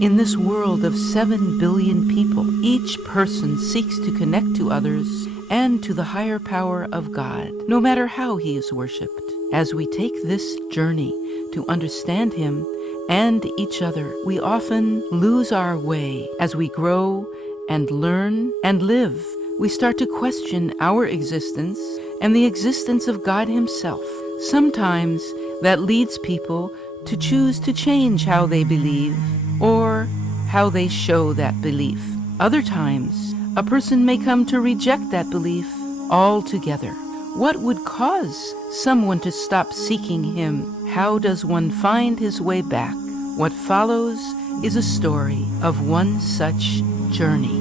In this world of 7 billion people, each person seeks to connect to others and to the higher power of God, no matter how he is worshipped. As we take this journey to understand him and each other, we often lose our way. As we grow and learn and live, we start to question our existence and the existence of God himself. Sometimes that leads people to choose to change how they believe or how they show that belief. Other times, a person may come to reject that belief altogether. What would cause someone to stop seeking him? How does one find his way back? What follows is a story of one such journey.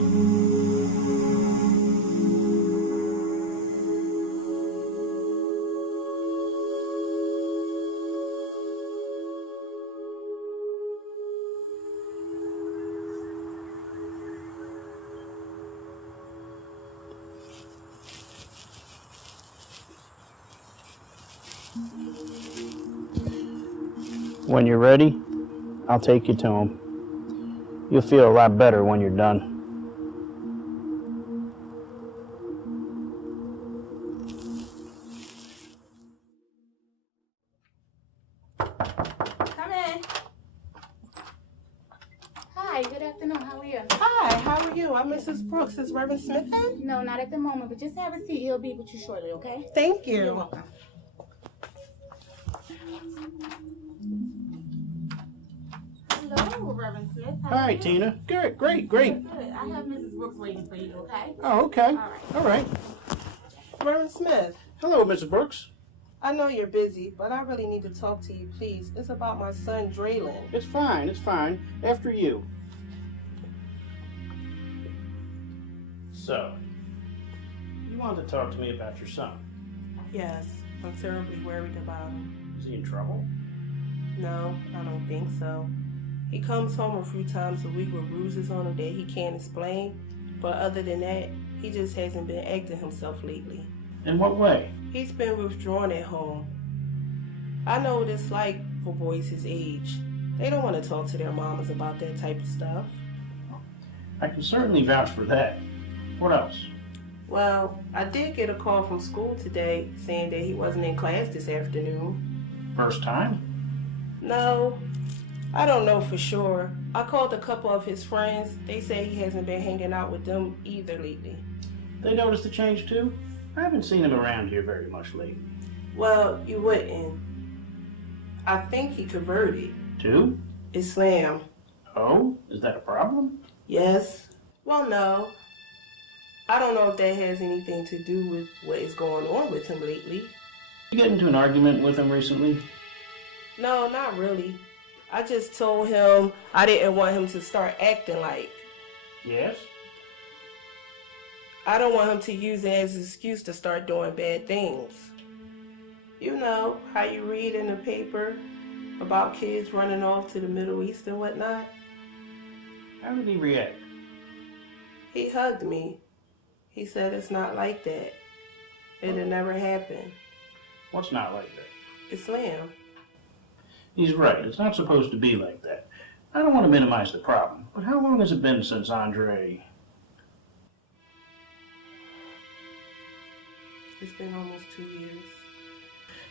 When you're ready, I'll take you to him. You'll feel a lot better when you're done. Come in. Hi, good afternoon. How are you? Hi, how are you? I'm Mrs. Brooks. Is Reverend Smith in? No, not at the moment, but just have a seat. He'll be with you shortly, okay? Thank you. You're welcome. Hello, Reverend Smith. How are Hi, you? Tina. Good, great. Good. I have Mrs. Brooks waiting for you, okay? Oh, okay. right. All right. Reverend Smith, Hello, Mrs. Brooks. I know you're busy, but I really need to talk to you, please. It's about my son, Draylon. It's fine. After you. So, you wanted to talk to me about your son. Yes, I'm terribly worried about him. Is he in trouble? No, I don't think so. He comes home a few times a week with bruises on him that he can't explain, but other than that, he just hasn't been acting himself lately. In what way? He's been withdrawn at home. I know what it's like for boys his age. They don't want to talk to their mamas about that type of stuff. I can certainly vouch for that. What else? Well, I did get a call from school today saying that he wasn't in class this afternoon. First time? No, I don't know for sure. I called a couple of his friends. They say he hasn't been hanging out with them either lately. They noticed the change too? I haven't seen him around here very much lately. Well, you wouldn't. I think he converted. To? Islam. Oh, is that a problem? Yes. Well, no. I don't know if that has anything to do with what is going on with him lately. You get into an argument with him recently? No, not really. I just told him I didn't want him to start acting like. Yes? I don't want him to use it as an excuse to start doing bad things. You know how you read in the paper about kids running off to the Middle East and whatnot? How did he react? He hugged me. He said it's not like that. It'll never happen. What's not like that? Islam. He's right. It's not supposed to be like that. I don't want to minimize the problem, but how long has it been since Andre... It's been almost 2 years.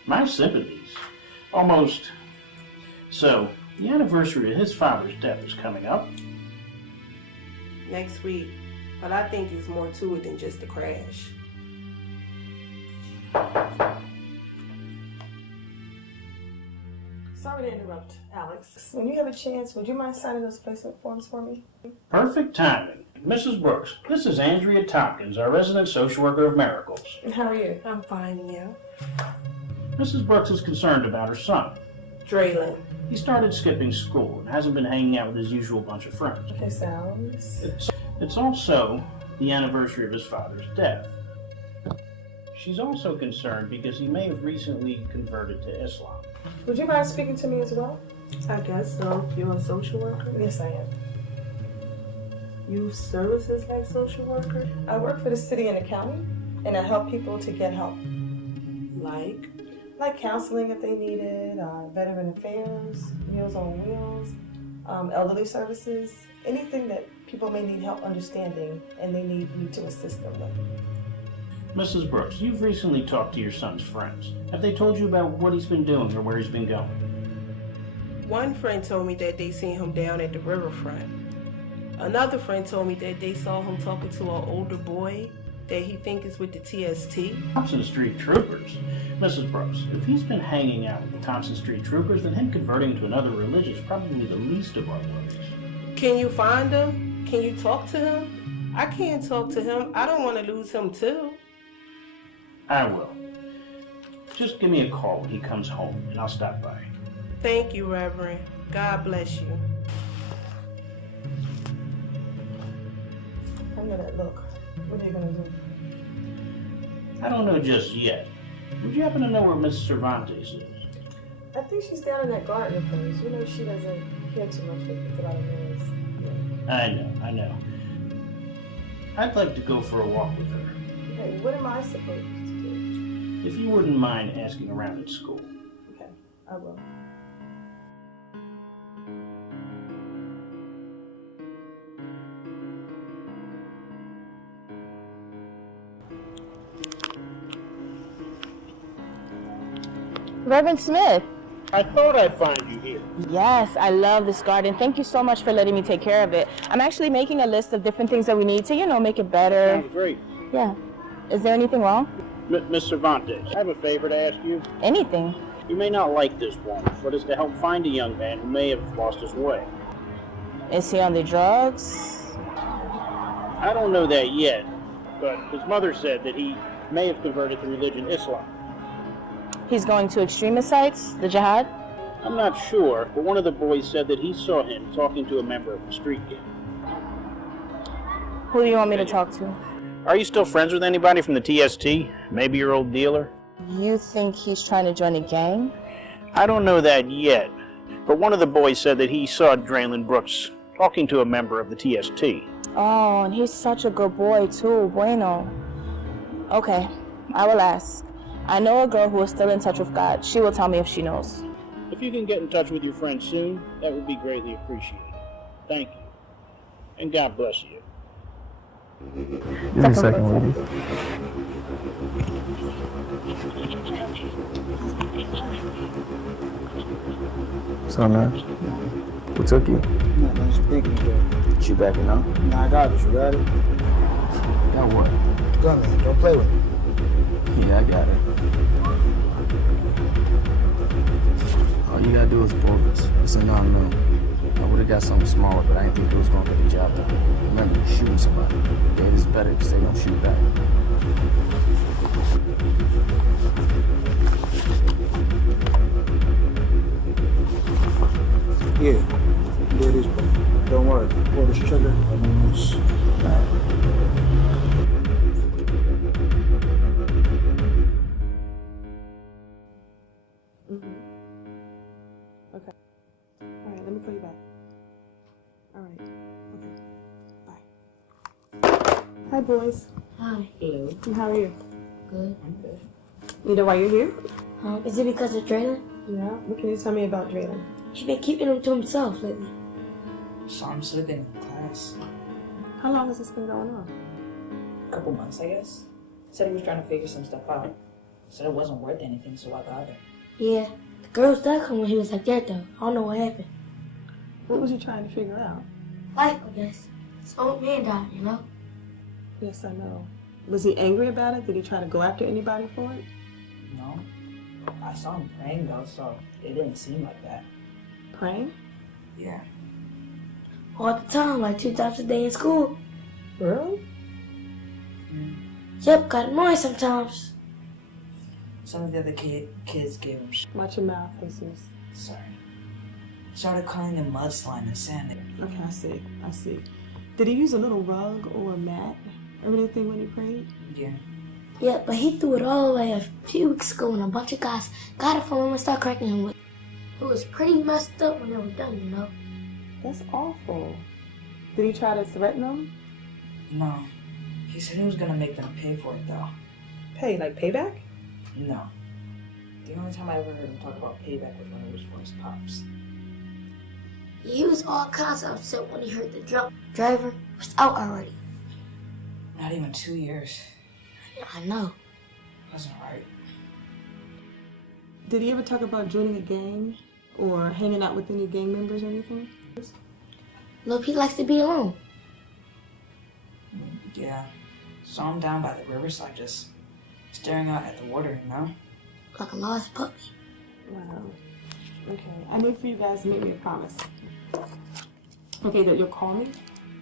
My sympathies. Almost. So, the anniversary of his father's death is coming up. Next week. But I think there's more to it than just a crash. Sorry to interrupt, Alex. When you have a chance, would you mind signing those placement forms for me? Perfect timing. Mrs. Brooks, this is Andrea Tompkins, our resident social worker of Miracles. How are you? I'm fine, and you? Mrs. Brooks is concerned about her son. Draylon. He started skipping school and hasn't been hanging out with his usual bunch of friends. Okay, sounds. It's also the anniversary of his father's death. She's also concerned because he may have recently converted to Islam. Would you mind speaking to me as well? I guess so. You're a social worker? Yes, I am. Youth services like social worker? I work for the city and the county, and I help people to get help. Like? Like counseling if they need it, veteran affairs, Meals on Wheels. elderly services, anything that people may need help understanding and they need me to assist them with. Mrs. Brooks, you've recently talked to your son's friends. Have they told you about what he's been doing or where he's been going? One friend told me that they seen him down at the riverfront. Another friend told me that they saw him talking to an older boy that he think is with the TST. Thompson Street Troopers. Mrs. Brooks, if he's been hanging out with the Thompson Street Troopers, then him converting to another religion is probably the least of our worries. Can you find him? Can you talk to him? I can't talk to him. I don't want to lose him too. I will. Just give me a call when he comes home, and I'll stop by. Thank you, Reverend. God bless you. I'm gonna look. What are you gonna do? I don't know just yet. Would you happen to know where Miss Cervantes is? I think she's down in that garden of hers. You know, she doesn't care too much with a lot of noise. Yeah. I know. I'd like to go for a walk with her. Okay, what am I supposed to do? If you wouldn't mind asking around at school. Okay, I will. Reverend Smith. I thought I'd find you here. Yes, I love this garden. Thank you so much for letting me take care of it. I'm actually making a list of different things that we need to, make it better. Sounds great. Yeah. Is there anything wrong? Miss Cervantes, I have a favor to ask you. Anything. You may not like this one, but it's to help find a young man who may have lost his way. Is he on the drugs? I don't know that yet, but his mother said that he may have converted to religion Islam. He's going to extremist sites? The jihad? I'm not sure, but one of the boys said that he saw him talking to a member of the street gang. Who do you want me to talk to? Are you still friends with anybody from the TST? Maybe your old dealer? You think he's trying to join a gang? I don't know that yet, but one of the boys said that he saw Draylon Brooks talking to a member of the TST. Oh, and he's such a good boy too. Bueno. Okay, I will ask. I know a girl who is still in touch with God. She will tell me if she knows. If you can get in touch with your friend soon, that would be greatly appreciated. Thank you. And God bless you. Give me a second, lady. What's up, man? What took you? Nothing, just picking it up. You backing up? Nah, I got it. You got it? Got what? Gun, man. Don't play with it. Yeah, I got it. All you gotta do is bogus. It's a no-no. I would've got something smaller, but I didn't think it was gonna get the job done. Remember, you're shooting somebody. Dead is better because they don't shoot back. Yeah. There it is, bro. Don't worry. Pull this trigger. I'm on this. Okay. All right, let me call you back. All right. Okay. Bye. Hi, boys. Hi. Hello. How are you? Good. I'm good. You know why you're here? Is it because of Draylon? Yeah. What can you tell me about Draylon? He's been keeping him to himself lately. Saw him sleeping in class. How long has this been going on? A couple months, I guess. Said he was trying to figure some stuff out. Said it wasn't worth anything, so why bother? Yeah. The girls did come when he was like that, though. I don't know what happened. What was you trying to figure out? Life, I guess. His old man died, you know? Yes, I know. Was he angry about it? Did he try to go after anybody for it? No. I saw him praying, though, so it didn't seem like that. Praying? Yeah. All the time, like 2 times a day in school. Really? Yep, got annoying sometimes. Some of the other kids gave him shit. Watch your mouth, Jesus. Sorry. Started calling him mudslime and sand. Okay, I see. Did he use a little rug or a mat or anything when he prayed? Yeah. Yeah, but he threw it all away a few weeks ago and a bunch of guys got it from him and started cracking him with it. It was pretty messed up when they were done, you know? That's awful. Did he try to threaten them? No. He said he was gonna make them pay for it, though. Pay, like payback? No. The only time I ever heard him talk about payback was when it was for his pops. He was all kinds of upset when he heard the drunk driver was out already. Not even 2 years. I know. Wasn't right. Did he ever talk about joining a gang or hanging out with any gang members or anything? Look, he likes to be alone. Yeah. Saw him down by the riverside just staring out at the water, you know? Like a lost puppy. Wow. Okay. I need for you guys to make me a promise. Okay, that you'll call me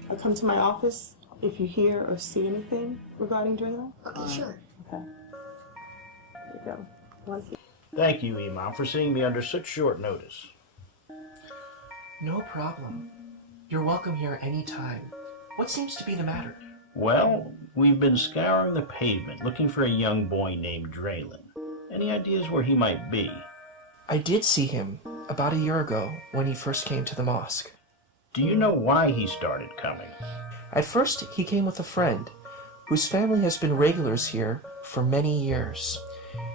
or come to my office if you hear or see anything regarding Drayla. Okay, sure. Okay. There you go. Thank you, Imam, for seeing me under such short notice. No problem. You're welcome here anytime. What seems to be the matter? Well, we've been scouring the pavement looking for a young boy named Draylon. Any ideas where he might be? I did see him about a year ago when he first came to the mosque. Do you know why he started coming? At first, he came with a friend whose family has been regulars here for many years.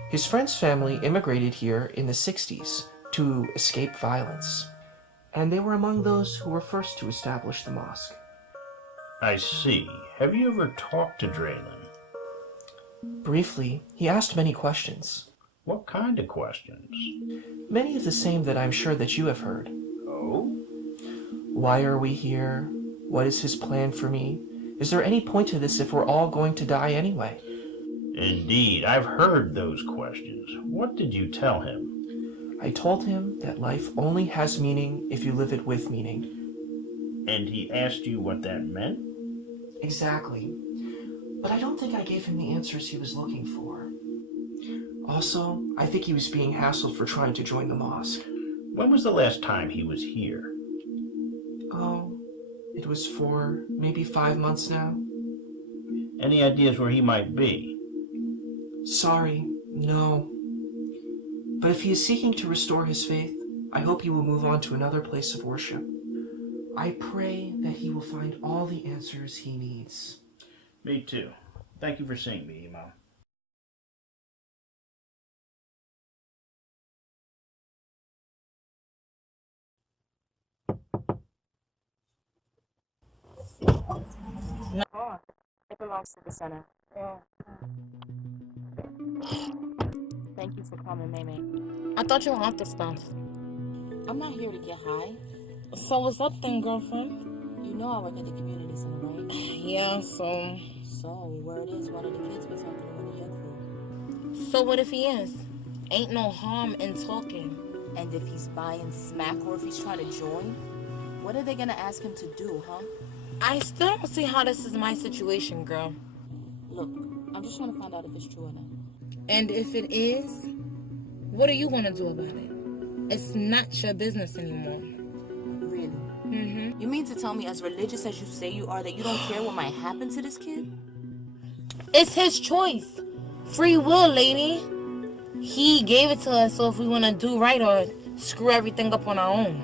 His friend's family immigrated here in the 60s to escape violence, and they were among those who were first to establish the mosque. I see. Have you ever talked to Draylon? Briefly, he asked many questions. What kind of questions? Many of the same that I'm sure that you have heard. Oh? Why are we here? What is his plan for me? Is there any point to this if we're all going to die anyway? Indeed, I've heard those questions. What did you tell him? I told him that life only has meaning if you live it with meaning. And he asked you what that meant? Exactly. But I don't think I gave him the answers he was looking for. Also, I think he was being hassled for trying to join the mosque. When was the last time he was here? Oh, it was 4, maybe 5 months now. Any ideas where he might be? Sorry, no. But if he is seeking to restore his faith, I hope he will move on to another place of worship. I pray that he will find all the answers he needs. Me too. Thank you for seeing me, Imam. No, it belongs to the center. Yeah. Thank you for coming, Maymay. I thought you were off the stuff. I'm not here to get high. So what's up then, girlfriend? You know I work at the community center, right? Yeah, so... So, word is one of the kids was talking to one of your crew. So what if he is? Ain't no harm in talking. And if he's buying smack or if he's trying to join, what are they gonna ask him to do, huh? I still don't see how this is my situation, girl. Look, I'm just trying to find out if it's true or not. And if it is, what are you gonna do about it? It's not your business anymore. Really? Mm-hmm. You mean to tell me, as religious as you say you are, that you don't care what might happen to this kid? It's his choice. Free will, lady. He gave it to us, so if we want to do right or screw everything up on our own.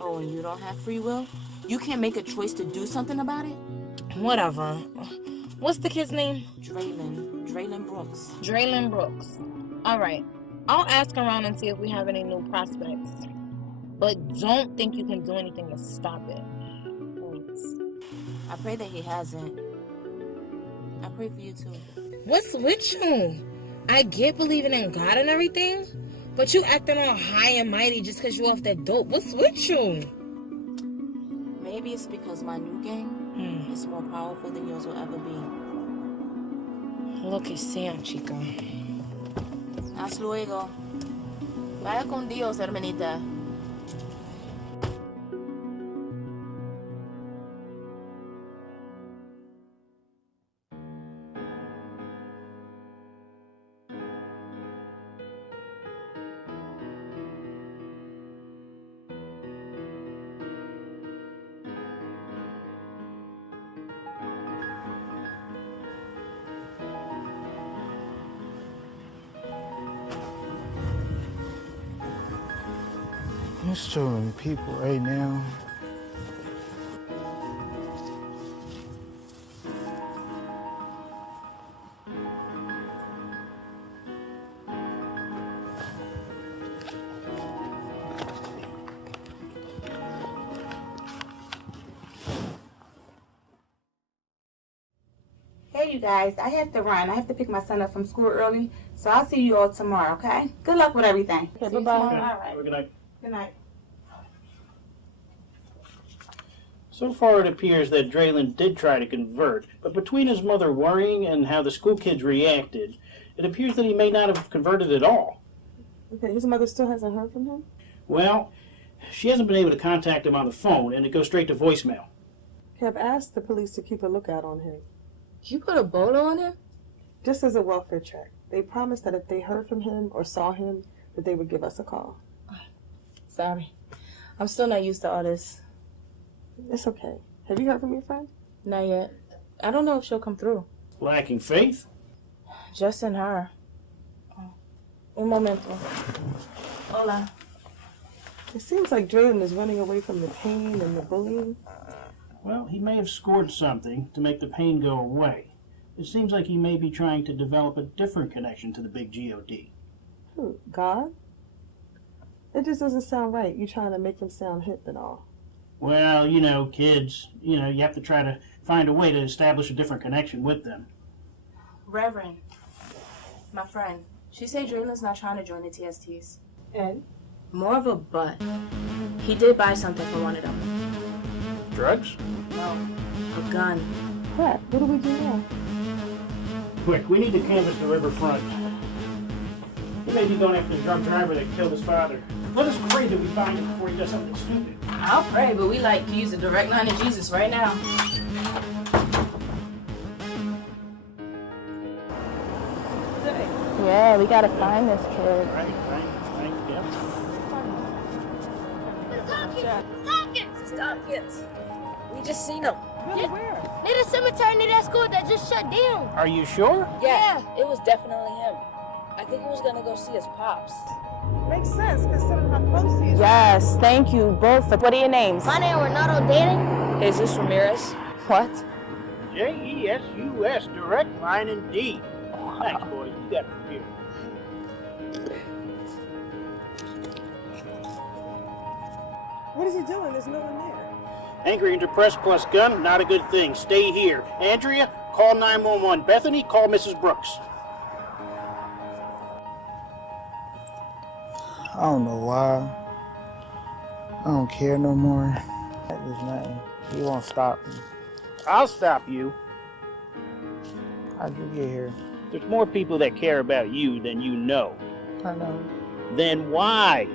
Oh, and you don't have free will? You can't make a choice to do something about it? Whatever. What's the kid's name? Draylon Brooks. Draylon Brooks. All right. I'll ask around and see if we have any new prospects. But don't think you can do anything to stop it. Thanks. I pray that he hasn't. I pray for you too. What's with you? I get believing in God and everything, but you acting all high and mighty just because you off that dope. What's with you? Maybe it's because my new gang is more powerful than yours will ever be. Lo que sea, chica. Hasta luego. Vaya con Dios, hermanita. There's so many people right now. you guys. I have to run. I have to pick my son up from school early. So I'll see you all tomorrow, okay? Good luck with everything. Okay, See you bye-bye. tomorrow. All right. Good night. Good night. So far, it appears that Draylen did try to convert, but between his mother worrying and how the school kids reacted, it appears that he may not have converted at all. Okay, his mother still hasn't heard from him? Well, she hasn't been able to contact him on the phone, and it goes straight to voicemail. Okay, I've asked the police to keep a lookout on him. You put a bolo on him? Just as a welfare check. They promised that if they heard from him or saw him, that they would give us a call. Sorry. I'm still not used to all this. It's okay. Have you heard from your friend? Not yet. I don't know if she'll come through. Lacking faith? Just in her. Un momento. Hola. It seems like Draylen is running away from the pain and the bullying. Well, he may have scored something to make the pain go away. It seems like he may be trying to develop a different connection to the big G.O.D. Who? God? It just doesn't sound right. You trying to make him sound hip and all. Well, you know, kids, you have to try to find a way to establish a different connection with them. Reverend, my friend, she said Draylen's not trying to join the TSTs. And? More of a but. He did buy something for one of them. Drugs? No, a gun. Crap, what do we do now? Quick, we need to canvass the riverfront. He may be going after the drunk driver that killed his father. Let us pray that we find him before he does something stupid. I'll pray, but we like to use a direct line to Jesus right now. Yeah, we gotta find this kid. Right, yep. Stop it! We just seen him. Really, where? Near the cemetery near that school that just shut down. Are you sure? Yeah, it was definitely him. I think he was gonna go see his pops. Makes sense, considering how close he is. Yes, thank you both. What are your names? My name is Renato Danny. Jesus Ramirez. What? J-E-S-U-S, direct line indeed. Thanks, boys. You got it from here. What is he doing? There's no one there. Angry and depressed plus gun, not a good thing. Stay here. Andrea, call 911. Bethany, call Mrs. Brooks. I don't know why. I don't care no more. There's nothing. He won't stop me. I'll stop you. How'd you get here? There's more people that care about you than you know. I know. Then why?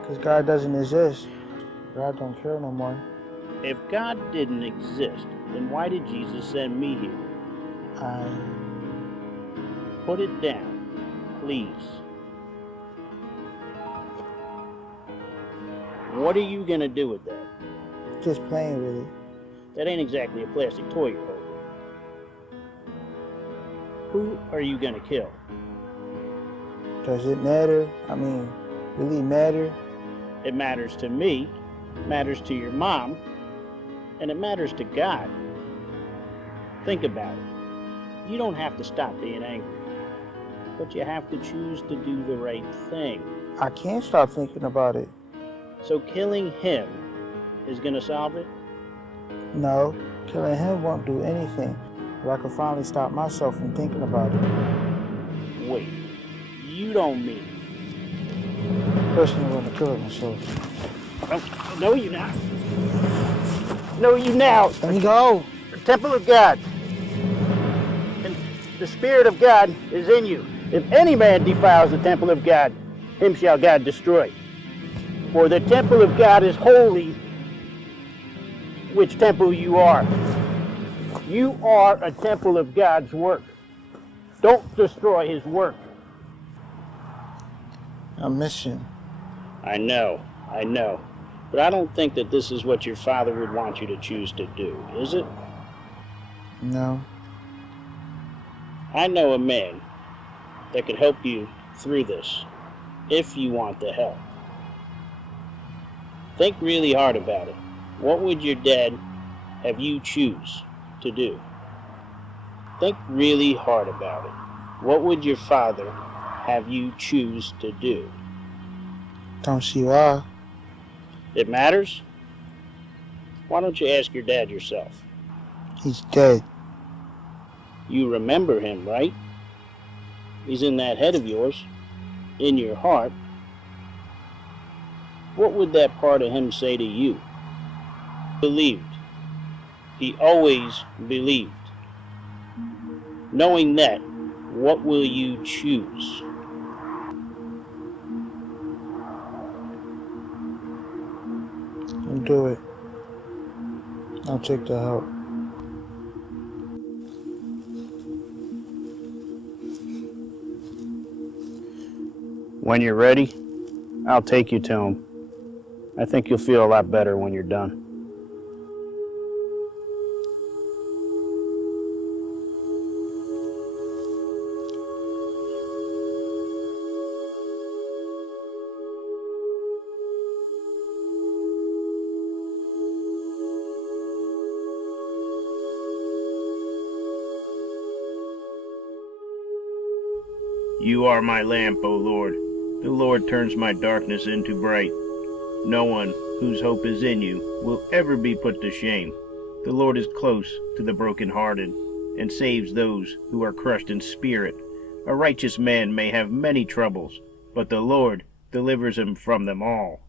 Because God doesn't exist. God don't care no more. If God didn't exist, then why did Jesus send me here? Put it down, please. What are you gonna do with that? Just playing with it. That ain't exactly a plastic toy you're holding. Who are you gonna kill? Does it matter? I mean, really matter? It matters to me, matters to your mom, and it matters to God. Think about it. You don't have to stop being angry, but you have to choose to do the right thing. I can't stop thinking about it. So killing him is gonna solve it? No, killing him won't do anything. But I can finally stop myself from thinking about it. Wait, you don't mean? Personally, want to kill myself. Oh, no, you not. No, you now. Let me go. The temple of God. And the Spirit of God is in you. If any man defiles the temple of God, him shall God destroy. For the temple of God is holy, which temple you are. You are a temple of God's work. Don't destroy his work. I'm missing. I know. But I don't think that this is what your father would want you to choose to do, is it? No. I know a man that could help you through this, if you want the help. Think really hard about it. What would your dad have you choose to do? Think really hard about it. What would your father have you choose to do? Don't see why. It matters? Why don't you ask your dad yourself? He's dead. You remember him, right? He's in that head of yours, in your heart. What would that part of him say to you? Believed. He always believed. Knowing that, what will you choose? I'll do it. I'll take the help. When you're ready, I'll take you to him. I think you'll feel a lot better when you're done. You are my lamp, O Lord. The Lord turns my darkness into bright. No one whose hope is in you will ever be put to shame. The Lord is close to the brokenhearted and saves those who are crushed in spirit. A righteous man may have many troubles, but the Lord delivers him from them all.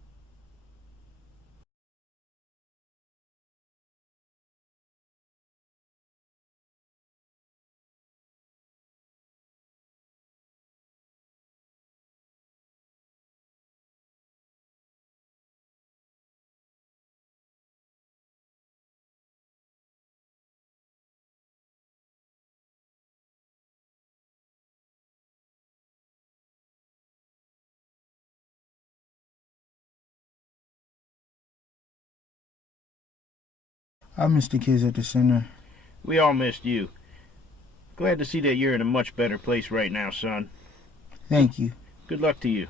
I miss the kids at the center. We all missed you. Glad to see that you're in a much better place right now, son. Thank you. Good luck to you.